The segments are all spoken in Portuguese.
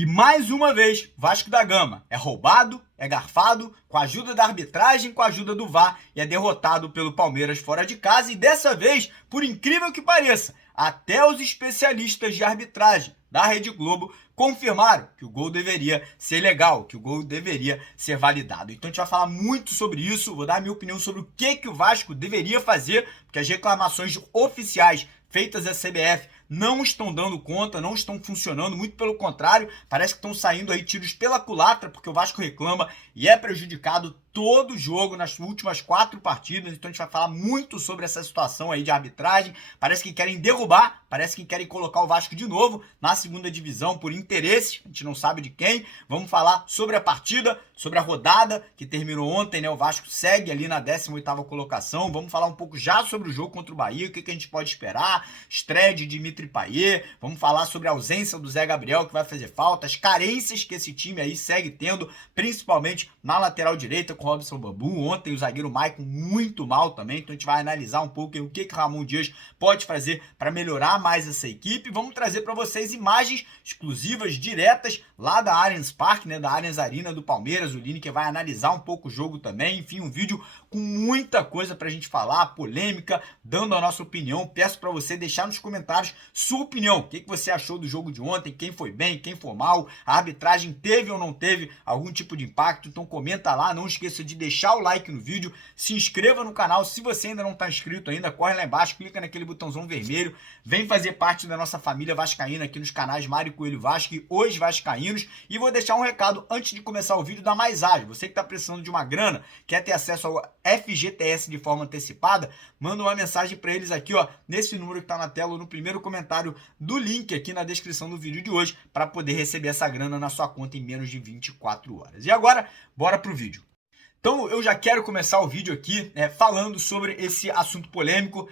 E mais uma vez, Vasco da Gama é roubado, é garfado, com a ajuda da arbitragem, com a ajuda do VAR, e é derrotado pelo Palmeiras fora de casa. E dessa vez, por incrível que pareça, até os especialistas de arbitragem da Rede Globo confirmaram que o gol deveria ser legal, que o gol deveria ser validado. Então a gente vai falar muito sobre isso, vou dar a minha opinião sobre o que o Vasco deveria fazer, porque as reclamações oficiais feitas à CBF não estão dando conta, não estão funcionando, muito pelo contrário, parece que estão saindo aí tiros pela culatra, porque o Vasco reclama e é prejudicado todo jogo nas últimas 4 partidas. Então a gente vai falar muito sobre essa situação aí de arbitragem. Parece que querem derrubar, parece que querem colocar o Vasco de novo na segunda divisão por interesses, a gente não sabe de quem. Vamos falar sobre a partida, sobre a rodada que terminou ontem, né? O Vasco segue ali na 18ª colocação. Vamos falar um pouco já sobre o jogo contra o Bahia, o que a gente pode esperar, estreia de Dimitri Payet. Vamos falar sobre a ausência do Zé Gabriel, que vai fazer falta, as carências que esse time aí segue tendo, principalmente na lateral direita com o Robson Bambu. Ontem o zagueiro Maicon muito mal também, então a gente vai analisar um pouco o que o Ramon Dias pode fazer para melhorar mais essa equipe. Vamos trazer para vocês imagens exclusivas, diretas lá da Allianz Parque, né, da Allianz Arena do Palmeiras. O Lineker vai analisar um pouco o jogo também. Enfim, um vídeo com muita coisa pra gente falar, polêmica, dando a nossa opinião. Peço para você deixar nos comentários sua opinião. O que você achou do jogo de ontem? Quem foi bem, quem foi mal? A arbitragem teve ou não teve algum tipo de impacto? Então comenta lá, não esqueça de deixar o like no vídeo, se inscreva no canal. Se você ainda não está inscrito ainda, corre lá embaixo, clica naquele botãozão vermelho, vem fazer parte da nossa família vascaína aqui nos canais Mário Coelho Vasco e Os Vascaínos. E vou deixar um recado antes de começar o vídeo da Mais Ágil. Você que está precisando de uma grana, quer ter acesso ao FGTS de forma antecipada, manda uma mensagem para eles aqui, ó, nesse número que está na tela ou no primeiro comentário do link aqui na descrição do vídeo de hoje, para poder receber essa grana na sua conta em menos de 24 horas. E agora, bora pro vídeo. Então eu já quero começar o vídeo aqui falando sobre esse assunto polêmico,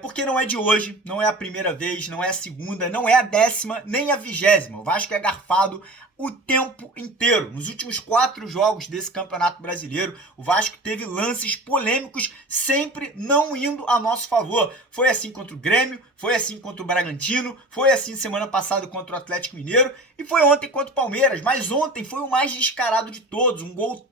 porque não é de hoje, não é a primeira vez, não é a segunda, não é a 10ª, nem a 20ª. O Vasco é garfado o tempo inteiro. Nos últimos 4 jogos desse Campeonato Brasileiro, o Vasco teve lances polêmicos sempre não indo a nosso favor. Foi assim contra o Grêmio, foi assim contra o Bragantino, foi assim semana passada contra o Atlético Mineiro e foi ontem contra o Palmeiras. Mas ontem foi o mais descarado de todos, um gol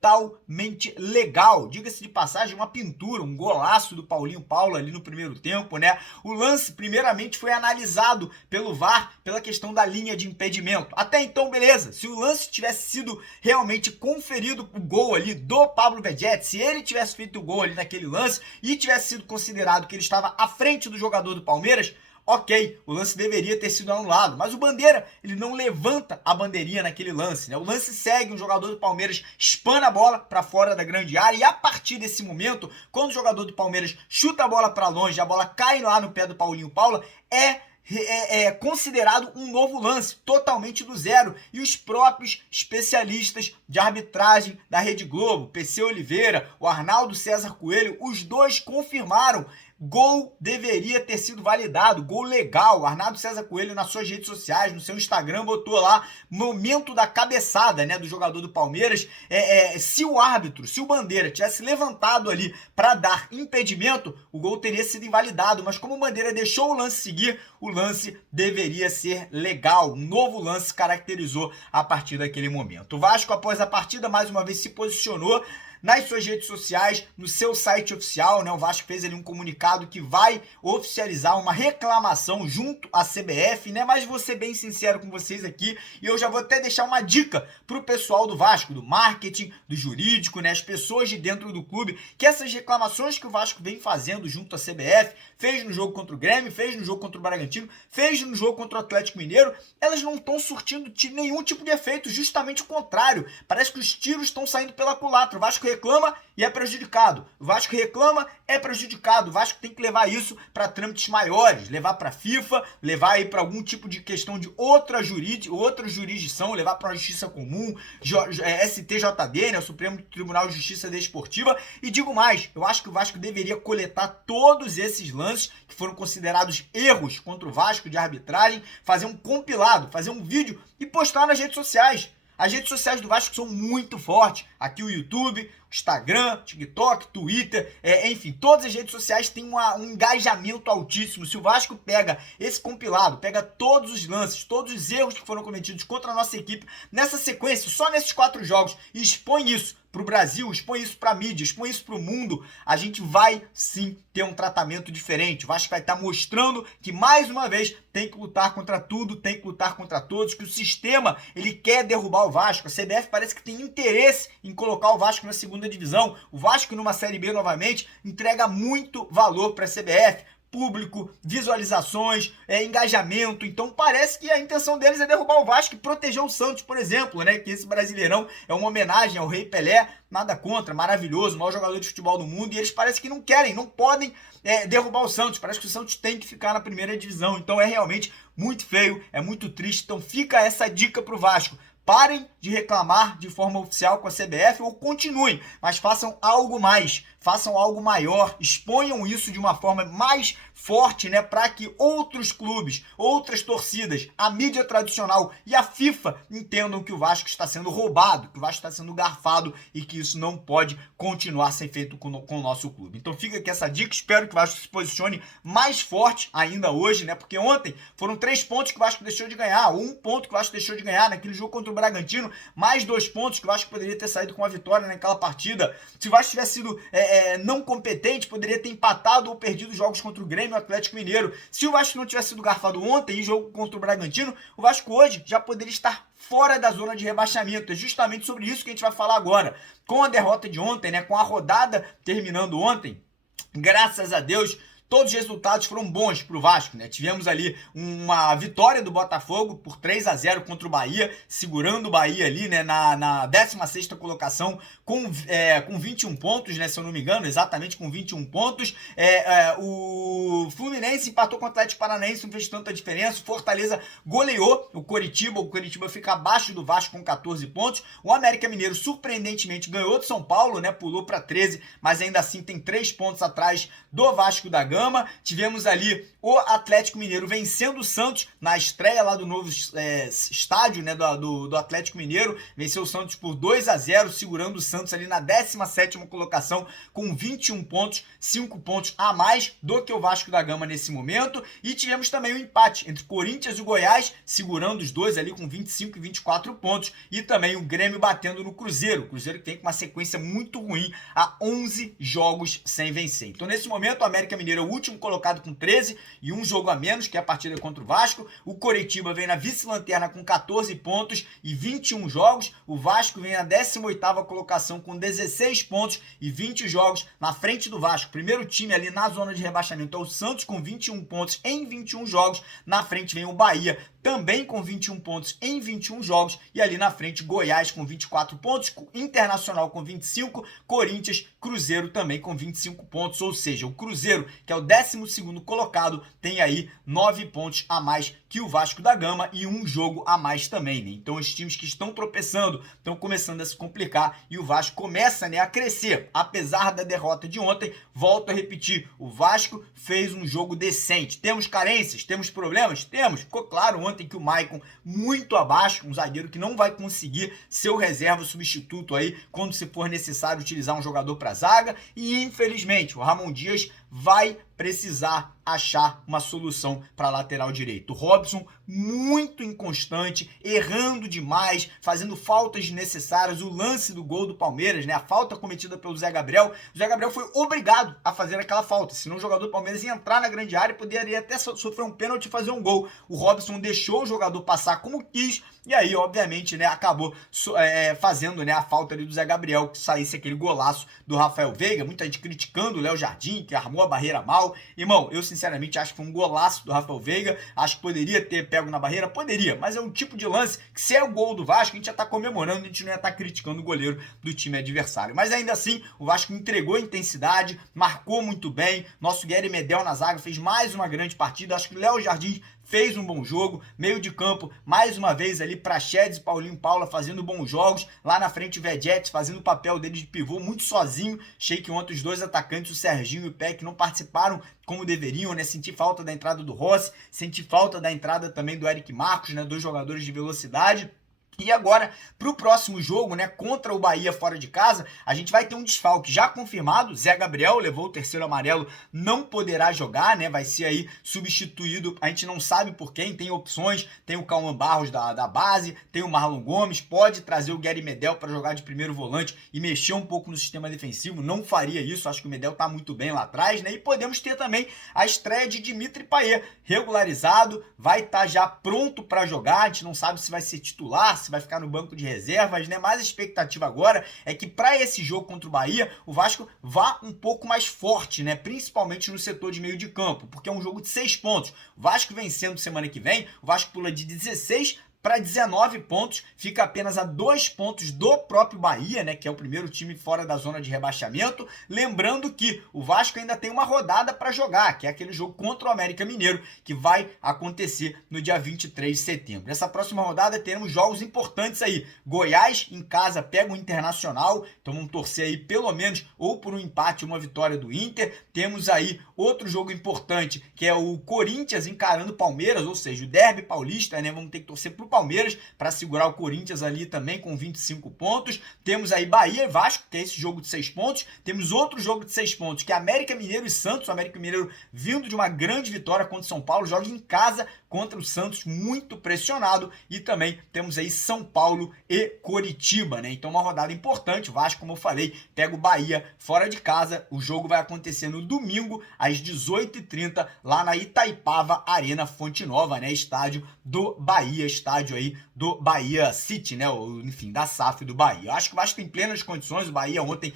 totalmente legal, diga-se de passagem, uma pintura, um golaço do Paulinho Paulo ali no primeiro tempo, né? O lance primeiramente foi analisado pelo VAR pela questão da linha de impedimento. Até então, beleza, se o lance tivesse sido realmente conferido o gol ali do Pablo Vegetti, se ele tivesse feito o gol ali naquele lance e tivesse sido considerado que ele estava à frente do jogador do Palmeiras, ok, o lance deveria ter sido anulado, mas o Bandeira, ele não levanta a bandeirinha naquele lance, né? O lance segue, um jogador do Palmeiras espana a bola para fora da grande área e a partir desse momento, quando o jogador do Palmeiras chuta a bola para longe, a bola cai lá no pé do Paulinho Paulo, é considerado um novo lance, totalmente do zero. E os próprios especialistas de arbitragem da Rede Globo, PC Oliveira, o Arnaldo César Coelho, os dois confirmaram. Gol deveria ter sido validado, gol legal. O Arnaldo César Coelho nas suas redes sociais, no seu Instagram, botou lá momento da cabeçada, né, do jogador do Palmeiras. Se o árbitro, se o Bandeira tivesse levantado ali para dar impedimento, o gol teria sido invalidado. Mas como o Bandeira deixou o lance seguir, o lance deveria ser legal. Um novo lance caracterizou a partir daquele momento. O Vasco, após a partida, mais uma vez se posicionou nas suas redes sociais, no seu site oficial, né? O Vasco fez ali um comunicado que vai oficializar uma reclamação junto à CBF, né? Mas vou ser bem sincero com vocês aqui e eu já vou até deixar uma dica pro pessoal do Vasco, do marketing, do jurídico, né? As pessoas de dentro do clube, que essas reclamações que o Vasco vem fazendo junto à CBF, fez no jogo contra o Grêmio, fez no jogo contra o Bragantino, fez no jogo contra o Atlético Mineiro, elas não estão surtindo nenhum tipo de efeito, justamente o contrário. Parece que os tiros estão saindo pela culatra. O Vasco reclama e é prejudicado. O Vasco reclama, é prejudicado. O Vasco tem que levar isso para trâmites maiores, levar para a FIFA, levar aí para algum tipo de questão de outra jurisdição, levar para a Justiça Comum, STJD, né, o Supremo Tribunal de Justiça Desportiva. E digo mais, eu acho que o Vasco deveria coletar todos esses lances que foram considerados erros contra o Vasco de arbitragem, fazer um compilado, fazer um vídeo e postar nas redes sociais. As redes sociais do Vasco são muito fortes. Aqui o YouTube, Instagram, TikTok, Twitter, enfim, todas as redes sociais têm um engajamento altíssimo. Se o Vasco pega esse compilado, pega todos os lances, todos os erros que foram cometidos contra a nossa equipe nessa sequência, só nesses 4 jogos, e expõe isso para o Brasil, expõe isso para a mídia, expõe isso para o mundo, a gente vai sim ter um tratamento diferente. O Vasco vai estar mostrando que, mais uma vez, tem que lutar contra tudo, tem que lutar contra todos, que o sistema, ele quer derrubar o Vasco. A CBF parece que tem interesse em colocar o Vasco na segunda divisão. O Vasco, numa Série B novamente, entrega muito valor para a CBF. Público, visualizações, engajamento. Então parece que a intenção deles é derrubar o Vasco e proteger o Santos, por exemplo, né? Que esse Brasileirão é uma homenagem ao Rei Pelé. Nada contra, maravilhoso, o maior jogador de futebol do mundo. E eles parecem que não querem, não podem derrubar o Santos. Parece que o Santos tem que ficar na primeira divisão. Então é realmente muito feio, é muito triste. Então fica essa dica pro Vasco. Parem de reclamar de forma oficial com a CBF ou continuem, mas façam algo mais, façam algo maior, exponham isso de uma forma mais forte, né, para que outros clubes, outras torcidas, a mídia tradicional e a FIFA entendam que o Vasco está sendo roubado, que o Vasco está sendo garfado e que isso não pode continuar a ser feito com o nosso clube. Então fica aqui essa dica, espero que o Vasco se posicione mais forte ainda hoje, né, porque ontem foram 3 pontos que o Vasco deixou de ganhar, 1 ponto que o Vasco deixou de ganhar naquele jogo contra o Bragantino, mais 2 pontos que o Vasco poderia ter saído com a vitória naquela partida. Se o Vasco tivesse sido não competente, poderia ter empatado ou perdido os jogos contra o Grêmio e o Atlético Mineiro. Se o Vasco não tivesse sido garfado ontem em jogo contra o Bragantino, o Vasco hoje já poderia estar fora da zona de rebaixamento. É justamente sobre isso que a gente vai falar agora. Com a derrota de ontem, né, com a rodada terminando ontem, graças a Deus, todos os resultados foram bons para o Vasco, né? Tivemos ali uma vitória do Botafogo por 3-0 contra o Bahia, segurando o Bahia ali, né, na 16ª colocação com 21 pontos, né, se eu não me engano, exatamente com 21 pontos. O Fluminense empatou com o Atlético Paranaense, não fez tanta diferença. O Fortaleza goleou o Coritiba fica abaixo do Vasco com 14 pontos. O América Mineiro, surpreendentemente, ganhou do São Paulo, né, pulou para 13, mas ainda assim tem 3 pontos atrás do Vasco da Gama. Tivemos ali o Atlético Mineiro vencendo o Santos na estreia lá do novo estádio, né, do Atlético Mineiro. Venceu o Santos por 2-0, segurando o Santos ali na 17ª colocação com 21 pontos, 5 pontos a mais do que o Vasco da Gama nesse momento. E tivemos também o empate entre Corinthians e Goiás, segurando os dois ali com 25 e 24 pontos. E também o Grêmio batendo no Cruzeiro. O Cruzeiro que tem uma sequência muito ruim, há 11 jogos sem vencer. Então nesse momento o América Mineiro é o último colocado com 13 e um jogo a menos, que é a partida contra o Vasco. O Coritiba vem na vice-lanterna com 14 pontos e 21 jogos. O Vasco vem na 18ª colocação com 16 pontos e 20 jogos na frente do Vasco. Primeiro time ali na zona de rebaixamento é o Santos com 21 pontos em 21 jogos. Na frente vem o Bahia também com 21 pontos em 21 jogos. E ali na frente Goiás com 24 pontos, Internacional com 25, Corinthians, Cruzeiro também com 25 pontos. Ou seja, o Cruzeiro, que é o 12º colocado, tem aí 9 pontos a mais que o Vasco da Gama e um jogo a mais também, né? Então os times que estão tropeçando estão começando a se complicar e o Vasco começa, né, a crescer. Apesar da derrota de ontem, volto a repetir, o Vasco fez um jogo decente. Temos carências? Temos problemas? Temos. Ficou claro ontem que o Maicon muito abaixo, um zagueiro que não vai conseguir ser o reserva substituto aí quando se for necessário utilizar um jogador para zaga e infelizmente o Ramon Dias vai precisar achar uma solução para a lateral direito. O Robson muito inconstante, errando demais, fazendo faltas desnecessárias. O lance do gol do Palmeiras, né, a falta cometida pelo Zé Gabriel, o Zé Gabriel foi obrigado a fazer aquela falta, senão o jogador do Palmeiras ia entrar na grande área e poderia até sofrer um pênalti e fazer um gol. O Robson deixou o jogador passar como quis e aí, obviamente, né, acabou fazendo, né, a falta ali do Zé Gabriel, que saísse aquele golaço do Rafael Veiga. Muita gente criticando o Léo Jardim, que armou a barreira mal. Irmão, eu sinceramente acho que foi um golaço do Rafael Veiga. Acho que poderia ter pego na barreira, poderia, mas é um tipo de lance que, se é o gol do Vasco, a gente já tá comemorando, a gente não ia estar criticando o goleiro do time adversário. Mas ainda assim, o Vasco entregou a intensidade, marcou muito bem. Nosso Guerre Medel na zaga fez mais uma grande partida. Acho que o Léo Jardim fez um bom jogo, meio de campo, mais uma vez ali, Praxedes e Paulinho Paula fazendo bons jogos, lá na frente o Vegetes fazendo o papel dele de pivô muito sozinho. Achei que ontem os dois atacantes, o Serginho e o Peck, não participaram como deveriam, né? Senti falta da entrada do Rossi, senti falta da entrada também do Eric Marcos, né? Dois jogadores de velocidade. E agora, para o próximo jogo, né, contra o Bahia fora de casa, a gente vai ter um desfalque já confirmado. Zé Gabriel levou o terceiro amarelo, não poderá jogar, né, vai ser aí substituído, a gente não sabe por quem, tem opções, tem o Cauã Barros da base, tem o Marlon Gomes, pode trazer o Gary Medel para jogar de primeiro volante e mexer um pouco no sistema defensivo, não faria isso, acho que o Medel tá muito bem lá atrás, né, e podemos ter também a estreia de Dimitri Payet, regularizado, vai estar já pronto para jogar, a gente não sabe se vai ser titular, se vai ficar no banco de reservas, né? Mas a expectativa agora é que para esse jogo contra o Bahia, o Vasco vá um pouco mais forte, né? Principalmente no setor de meio de campo, porque é um jogo de 6 pontos. O Vasco vencendo semana que vem, o Vasco pula de 16 para 19 pontos, fica apenas a 2 pontos do próprio Bahia, né, que é o primeiro time fora da zona de rebaixamento. Lembrando que o Vasco ainda tem uma rodada para jogar, que é aquele jogo contra o América Mineiro, que vai acontecer no dia 23 de setembro. Nessa próxima rodada teremos jogos importantes aí. Goiás em casa pega o Internacional, então vamos torcer aí pelo menos ou por um empate ou uma vitória do Inter. Temos aí outro jogo importante, que é o Corinthians encarando o Palmeiras, ou seja, o derby paulista, né, vamos ter que torcer pro Palmeiras para segurar o Corinthians ali também com 25 pontos. Temos aí Bahia e Vasco, que é esse jogo de 6 pontos. Temos outro jogo de 6 pontos, que é América Mineiro e Santos. O América Mineiro vindo de uma grande vitória contra o São Paulo, joga em casa contra o Santos, muito pressionado. E também temos aí São Paulo e Coritiba, né? Então uma rodada importante. O Vasco, como eu falei, pega o Bahia fora de casa. O jogo vai acontecer no domingo, às 18h30, lá na Itaipava Arena Fonte Nova, né? Estádio do Bahia, estádio aí do Bahia City, né? Enfim, da SAF do Bahia. Eu acho que o Vasco tem plenas condições. O Bahia ontem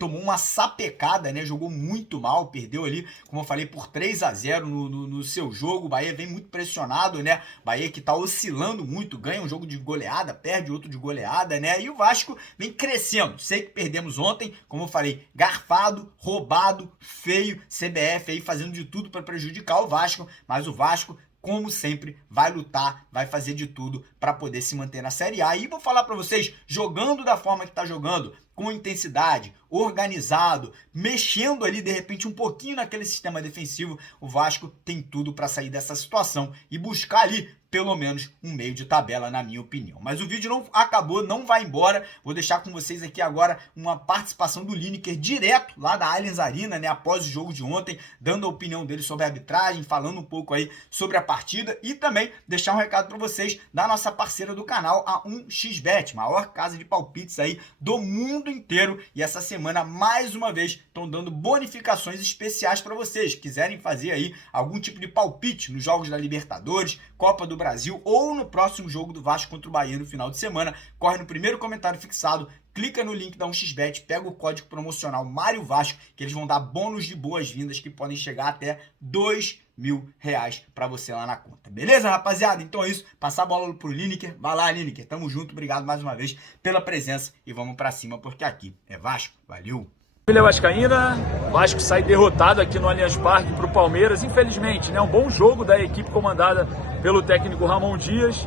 tomou uma sapecada, né? Jogou muito mal, perdeu ali, como eu falei, por 3-0 no seu jogo. O Bahia vem muito pressionado, né? O Bahia que tá oscilando muito, ganha um jogo de goleada, perde outro de goleada, né? E o Vasco vem crescendo. Sei que perdemos ontem, como eu falei, garfado, roubado, feio, CBF aí fazendo de tudo para prejudicar o Vasco, mas o Vasco, como sempre, vai lutar, vai fazer de tudo para poder se manter na Série A. E vou falar para vocês, jogando da forma que tá jogando, com intensidade, organizado, mexendo ali de repente um pouquinho naquele sistema defensivo, o Vasco tem tudo para sair dessa situação e buscar ali pelo menos um meio de tabela, na minha opinião. Mas o vídeo não acabou, não vai embora. Vou deixar com vocês aqui agora uma participação do Lineker direto lá da Allianz Arena, né, após o jogo de ontem, dando a opinião dele sobre a arbitragem, falando um pouco aí sobre a partida e também deixar um recado para vocês da nossa parceira do canal, a 1xBet, maior casa de palpites aí do mundo inteiro. E essa semana, mais uma vez, estão dando bonificações especiais para vocês. Quiserem fazer aí algum tipo de palpite nos jogos da Libertadores, Copa do Brasil ou no próximo jogo do Vasco contra o Bahia no final de semana, corre no primeiro comentário fixado, clica no link da 1xBet, pega o código promocional Mário Vasco, que eles vão dar bônus de boas-vindas que podem chegar até R$2.000 para você lá na conta. Beleza, rapaziada? Então é isso. Passar a bola pro Lineker. Vai lá, Lineker. Tamo junto. Obrigado mais uma vez pela presença e vamos para cima, porque aqui é Vasco. Valeu! Família vascaína, Vasco sai derrotado aqui no Allianz Parque para o Palmeiras, infelizmente, né? Um bom jogo da equipe comandada pelo técnico Ramon Dias.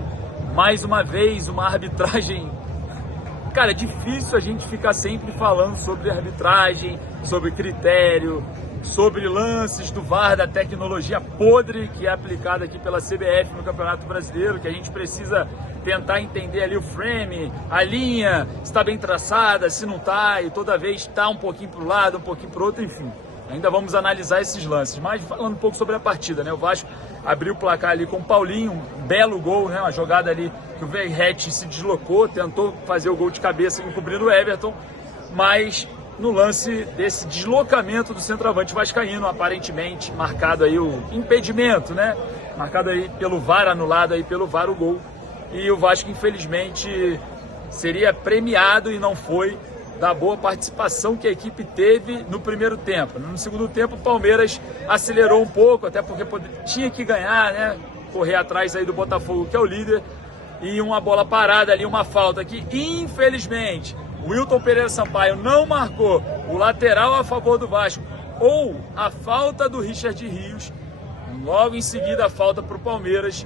Mais uma vez, uma arbitragem... Cara, é difícil a gente ficar sempre falando sobre arbitragem, sobre critério, sobre lances do VAR, da tecnologia podre que é aplicada aqui pela CBF no Campeonato Brasileiro, que a gente precisa tentar entender ali o frame, a linha, se está bem traçada, se não está, e toda vez está um pouquinho para um lado, um pouquinho para o outro, enfim. Ainda vamos analisar esses lances. Mas falando um pouco sobre a partida, né? O Vasco abriu o placar ali com o Paulinho, um belo gol, né? Uma jogada ali que o Verratti se deslocou, tentou fazer o gol de cabeça encobrindo o Everton, mas no lance desse deslocamento do centroavante vascaíno, aparentemente marcado aí o impedimento, né? Marcado aí pelo VAR, anulado aí pelo VAR o gol. E o Vasco, infelizmente, seria premiado e não foi, da boa participação que a equipe teve no primeiro tempo. No segundo tempo, o Palmeiras acelerou um pouco, até porque tinha que ganhar, né? Correr atrás aí do Botafogo, que é o líder. E uma bola parada ali, uma falta que, infelizmente, o Wilton Pereira Sampaio não marcou o lateral a favor do Vasco, ou a falta do Richard Rios. Logo em seguida, a falta para o Palmeiras.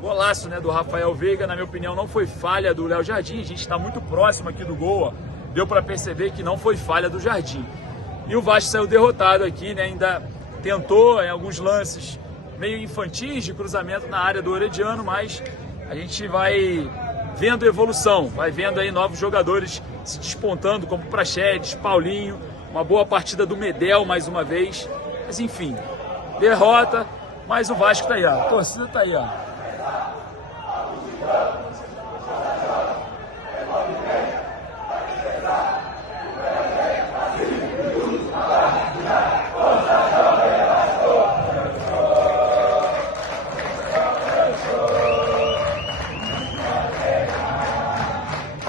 Golaço, né, do Rafael Veiga. Na minha opinião, não foi falha do Léo Jardim. A gente está muito próximo aqui do gol, ó. Deu para perceber que não foi falha do Jardim. E o Vasco saiu derrotado aqui, né? Ainda tentou em alguns lances meio infantis de cruzamento na área do Herediano, mas a gente vai vendo evolução, vai vendo aí novos jogadores se despontando, como Praxedes, Paulinho, uma boa partida do Medel mais uma vez, mas enfim, derrota, mas o Vasco tá aí, ó, a torcida tá aí, ó.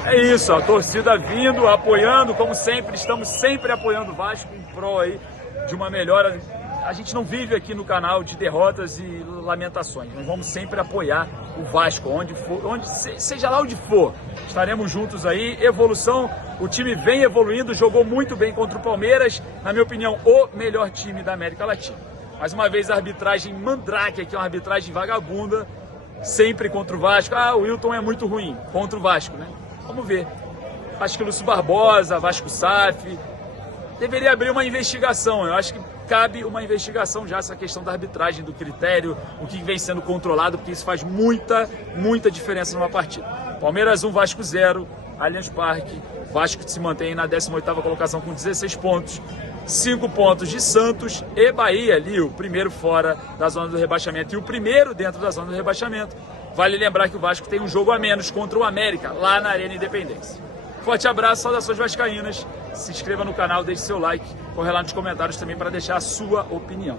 É isso, a torcida vindo, apoiando, como sempre, estamos sempre apoiando o Vasco em prol aí de uma melhora. A gente não vive aqui no canal de derrotas e lamentações, nós vamos sempre apoiar o Vasco, onde for, seja lá onde for, estaremos juntos aí, evolução, o time vem evoluindo, jogou muito bem contra o Palmeiras, na minha opinião, o melhor time da América Latina. Mais uma vez a arbitragem mandrake aqui, uma arbitragem vagabunda, sempre contra o Vasco. Ah, o Wilton é muito ruim, contra o Vasco, né? Vamos ver. Acho que Lúcio Barbosa, Vasco SAF, deveria abrir uma investigação. Eu acho que cabe uma investigação já essa questão da arbitragem, do critério, o que vem sendo controlado, porque isso faz muita diferença numa partida. Palmeiras 1, Vasco 0, Allianz Parque, Vasco se mantém na 18ª colocação com 16 pontos, 5 pontos de Santos e Bahia ali, o primeiro fora da zona do rebaixamento e o primeiro dentro da zona do rebaixamento. Vale lembrar que o Vasco tem um jogo a menos contra o América, lá na Arena Independência. Forte abraço, saudações vascaínas. Se inscreva no canal, deixe seu like, corre lá nos comentários também para deixar a sua opinião.